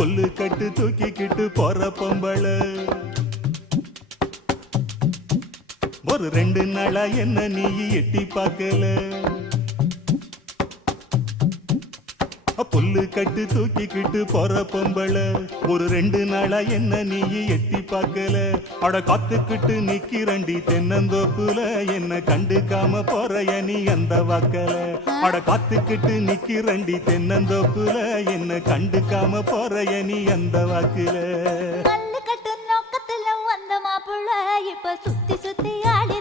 புல்லு கட்டு தூக்கிக்கிட்டு போற பொம்பள ஒரு 2 நாளா என்ன நீ எட்டி பார்க்கல புல்லு கட்டு தூக்கிக்கிட்டு போற பொம்பள ஒரு 2 நாளா என்ன நீ எட்டி பார்க்கல அட காத்துக்கிட்டு நிக்கிறண்டி தென்னந்தோப்புல என்ன கண்டுக்காம போறைய நீ அந்த வாக்கல அட காத்துக்கிட்டு நிக்கிறண்டி தென்னந்தோப்புல என்ன கண்டுக்காம போறைய நீ அந்த வாக்குல கல்லு கட்டு நோக்கத்துல வந்த மாப்புள்ள இப்ப சுத்தி சுத்தி ஆடி